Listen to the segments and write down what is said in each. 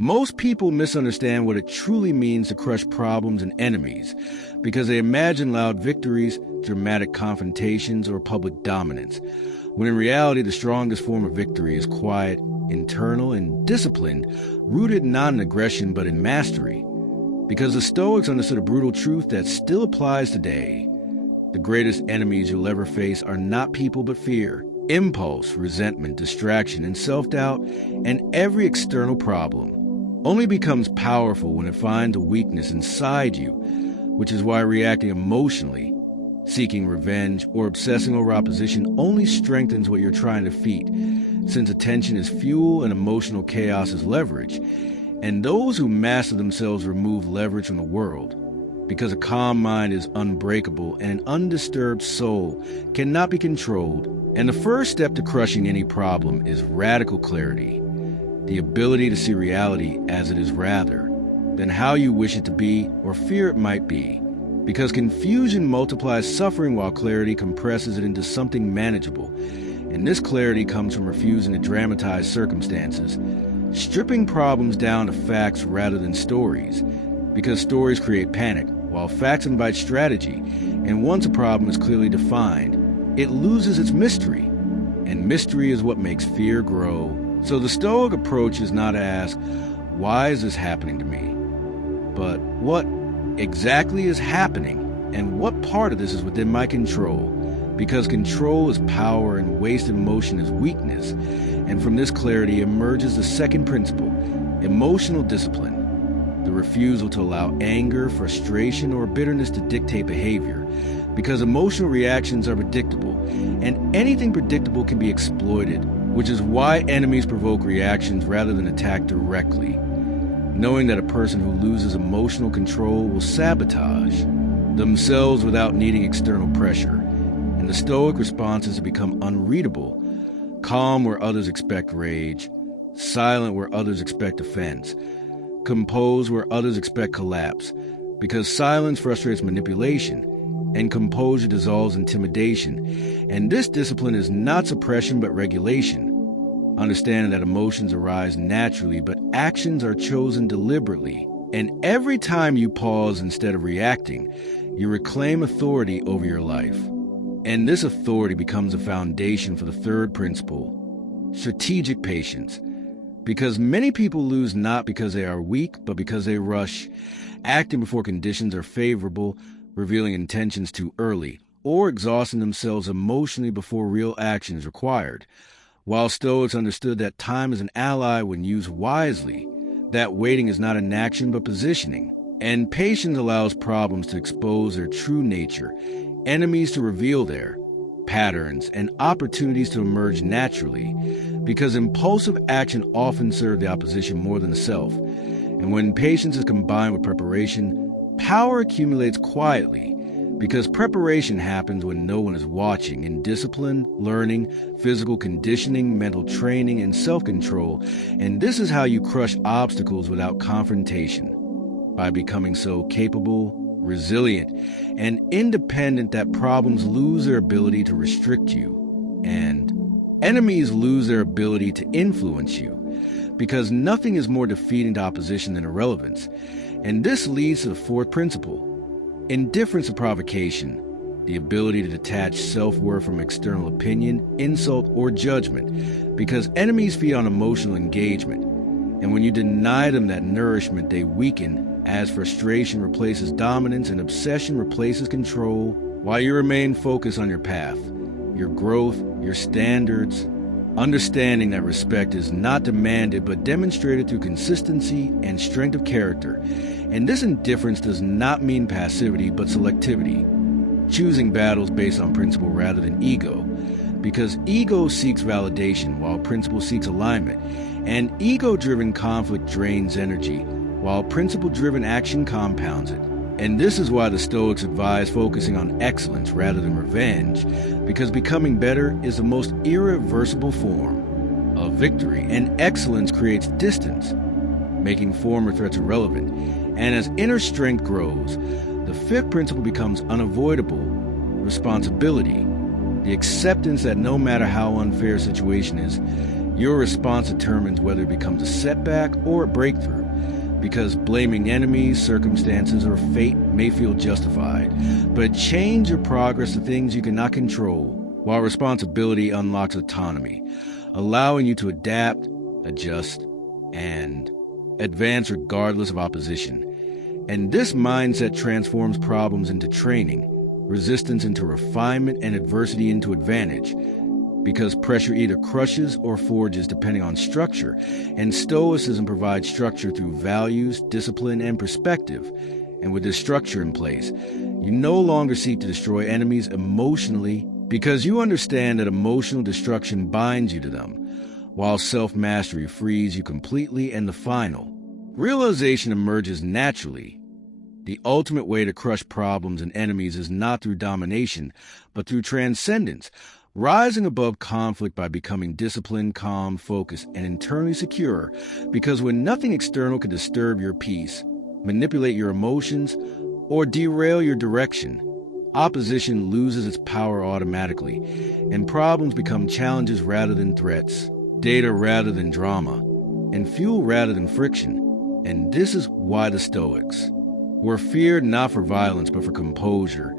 Most people misunderstand what it truly means to crush problems and enemies because they imagine loud victories, dramatic confrontations, or public dominance, when in reality the strongest form of victory is quiet, internal, and disciplined, rooted not in aggression but in mastery. Because the Stoics understood a brutal truth that still applies today. The greatest enemies you'll ever face are not people but fear, impulse, resentment, distraction, and self-doubt, and every external problem only becomes powerful when it finds a weakness inside you, which is why reacting emotionally, seeking revenge, or obsessing over opposition only strengthens what you're trying to defeat, since attention is fuel and emotional chaos is leverage. And those who master themselves remove leverage from the world, because a calm mind is unbreakable and an undisturbed soul cannot be controlled. And the first step to crushing any problem is radical clarity, the ability to see reality as it is rather than how you wish it to be or fear it might be, because confusion multiplies suffering while clarity compresses it into something manageable. And this clarity comes from refusing to dramatize circumstances, stripping problems down to facts rather than stories, because stories create panic, while facts invite strategy, and once a problem is clearly defined, it loses its mystery, and mystery is what makes fear grow. So the Stoic approach is not to ask, why is this happening to me? But what exactly is happening, and what part of this is within my control? Because control is power and wasted motion is weakness. And from this clarity emerges the second principle, emotional discipline, the refusal to allow anger, frustration, or bitterness to dictate behavior. Because emotional reactions are predictable, and anything predictable can be exploited, which is why enemies provoke reactions rather than attack directly, knowing that a person who loses emotional control will sabotage themselves without needing external pressure. And the Stoic response is to become unreadable, calm where others expect rage, silent where others expect offense, composed where others expect collapse, because silence frustrates manipulation, and composure dissolves intimidation. And this discipline is not suppression but regulation, understanding that emotions arise naturally but actions are chosen deliberately. And every time you pause instead of reacting, you reclaim authority over your life. And this authority becomes a foundation for the third principle, strategic patience. Because many people lose not because they are weak, but because they rush, acting before conditions are favorable, revealing intentions too early, or exhausting themselves emotionally before real action is required. While Stoics understood that time is an ally when used wisely, that waiting is not inaction but positioning, and patience allows problems to expose their true nature, enemies to reveal their patterns, and opportunities to emerge naturally, because impulsive action often serves the opposition more than the self. And when patience is combined with preparation, power accumulates quietly, because preparation happens when no one is watching, and discipline, learning, physical conditioning, mental training, and self-control. And this is how you crush obstacles without confrontation, by becoming so capable, resilient, and independent that problems lose their ability to restrict you, and enemies lose their ability to influence you, because nothing is more defeating to opposition than irrelevance. And this leads to the fourth principle, indifference to provocation, the ability to detach self-worth from external opinion, insult, or judgment, because enemies feed on emotional engagement. And when you deny them that nourishment, they weaken, as frustration replaces dominance and obsession replaces control, while you remain focused on your path, your growth, your standards, understanding that respect is not demanded but demonstrated through consistency and strength of character. And this indifference does not mean passivity but selectivity, choosing battles based on principle rather than ego, because ego seeks validation while principle seeks alignment, and ego-driven conflict drains energy, while principle-driven action compounds it. And this is why the Stoics advise focusing on excellence rather than revenge, because becoming better is the most irreversible form of victory, and excellence creates distance, making former threats irrelevant. And as inner strength grows, the fifth principle becomes unavoidable responsibility, the acceptance that no matter how unfair a situation is, Your response determines whether it becomes a setback or a breakthrough, because blaming enemies, circumstances, or fate may feel justified, but change or progress to things you cannot control, while responsibility unlocks autonomy, allowing you to adapt, adjust, and advance regardless of opposition. And this mindset transforms problems into training, resistance into refinement, and adversity into advantage, because pressure either crushes or forges depending on structure, and Stoicism provides structure through values, discipline, and perspective. And with this structure in place, you no longer seek to destroy enemies emotionally, because you understand that emotional destruction binds you to them, while self-mastery frees you completely. And the final realization emerges naturally. The ultimate way to crush problems and enemies is not through domination, but through transcendence, rising above conflict by becoming disciplined, calm, focused, and internally secure, because when nothing external can disturb your peace, manipulate your emotions, or derail your direction, opposition loses its power automatically, and problems become challenges rather than threats, data rather than drama, and fuel rather than friction. And this is why the Stoics were feared not for violence but for composure,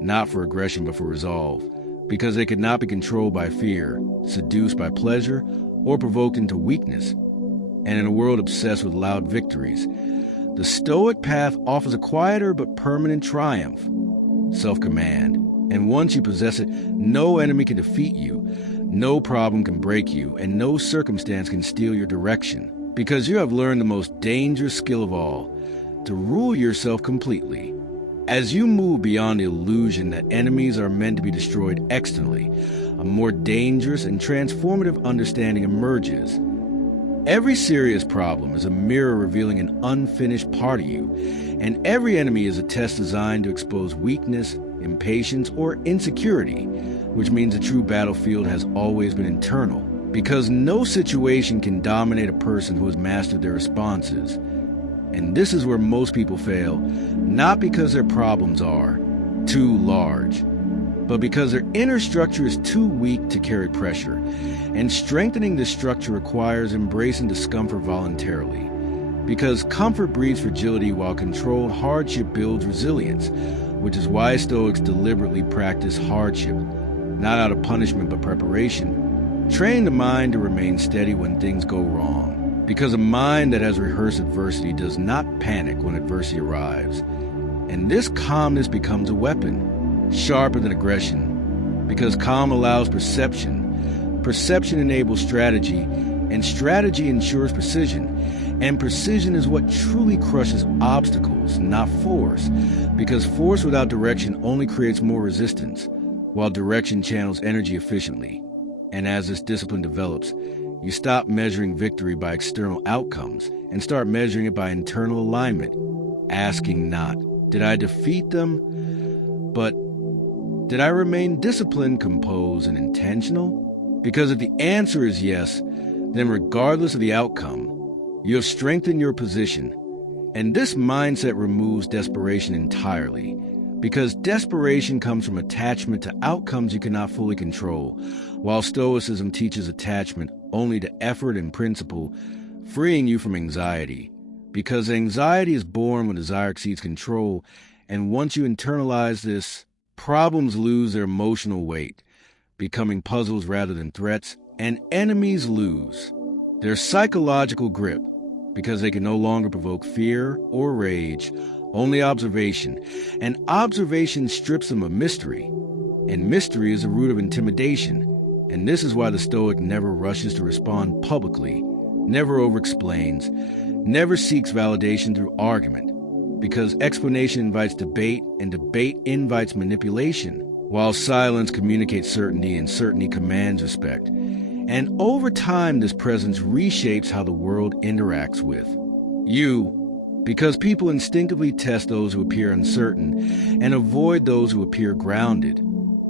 not for aggression but for resolve, because they could not be controlled by fear, seduced by pleasure, or provoked into weakness. And in a world obsessed with loud victories, the Stoic path offers a quieter but permanent triumph, self-command. And once you possess it, no enemy can defeat you, no problem can break you, and no circumstance can steal your direction, because you have learned the most dangerous skill of all, to rule yourself completely. As you move beyond the illusion that enemies are meant to be destroyed externally, a more dangerous and transformative understanding emerges. Every serious problem is a mirror revealing an unfinished part of you, and every enemy is a test designed to expose weakness, impatience, or insecurity, which means the true battlefield has always been internal, because no situation can dominate a person who has mastered their responses. And this is where most people fail, not because their problems are too large, but because their inner structure is too weak to carry pressure. And strengthening this structure requires embracing discomfort voluntarily, because comfort breeds fragility while controlled hardship builds resilience, which is why Stoics deliberately practice hardship, not out of punishment but preparation. Train the mind to remain steady when things go wrong, because a mind that has rehearsed adversity does not panic when adversity arrives. And this calmness becomes a weapon, sharper than aggression, because calm allows perception. Perception enables strategy, and strategy ensures precision. And precision is what truly crushes obstacles, not force, because force without direction only creates more resistance, while direction channels energy efficiently. And as this discipline develops, you stop measuring victory by external outcomes and start measuring it by internal alignment, asking not, did I defeat them? But did I remain disciplined, composed, and intentional? Because if the answer is yes, then regardless of the outcome, you have strengthened your position. And this mindset removes desperation entirely, because desperation comes from attachment to outcomes you cannot fully control, while Stoicism teaches attachment only to effort and principle, freeing you from anxiety, because anxiety is born when desire exceeds control, and once you internalize this, problems lose their emotional weight, becoming puzzles rather than threats, and enemies lose their psychological grip, because they can no longer provoke fear or rage, only observation, and observation strips them of mystery, and mystery is the root of intimidation. And this is why the Stoic never rushes to respond publicly, never overexplains, never seeks validation through argument, because explanation invites debate, and debate invites manipulation, while silence communicates certainty, and certainty commands respect. And over time, this presence reshapes how the world interacts with you, because people instinctively test those who appear uncertain and avoid those who appear grounded.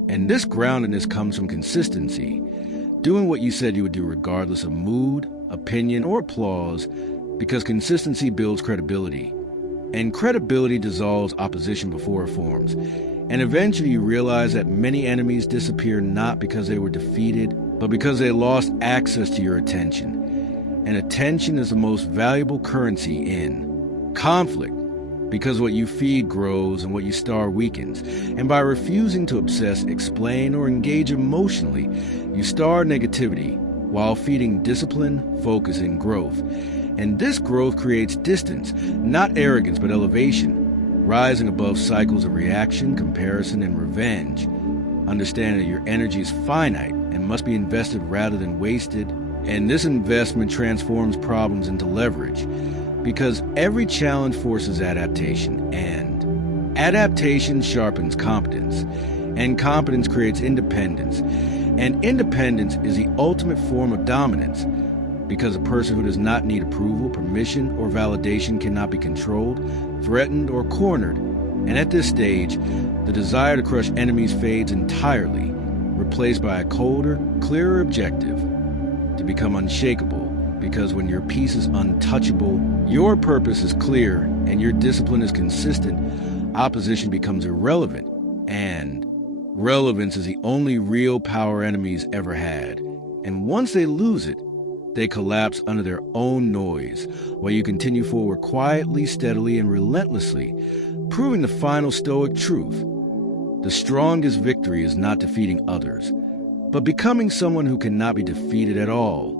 And this groundedness comes from consistency, doing what you said you would do regardless of mood, opinion, or applause, because consistency builds credibility. And credibility dissolves opposition before it forms. And eventually you realize that many enemies disappear not because they were defeated, but because they lost access to your attention. And attention is the most valuable currency in conflict, because what you feed grows and what you starve weakens. And by refusing to obsess, explain, or engage emotionally, you starve negativity while feeding discipline, focus, and growth. And this growth creates distance, not arrogance, but elevation, rising above cycles of reaction, comparison, and revenge. Understand that your energy is finite and must be invested rather than wasted. And this investment transforms problems into leverage, because every challenge forces adaptation, and adaptation sharpens competence, and competence creates independence. And independence is the ultimate form of dominance, because a person who does not need approval, permission, or validation cannot be controlled, threatened, or cornered. And at this stage, the desire to crush enemies fades entirely, replaced by a colder, clearer objective: to become unshakable, because when your peace is untouchable, your purpose is clear, and your discipline is consistent, opposition becomes irrelevant, and relevance is the only real power enemies ever had. And once they lose it, they collapse under their own noise, while you continue forward quietly, steadily, and relentlessly, proving the final Stoic truth: the strongest victory is not defeating others, but becoming someone who cannot be defeated at all.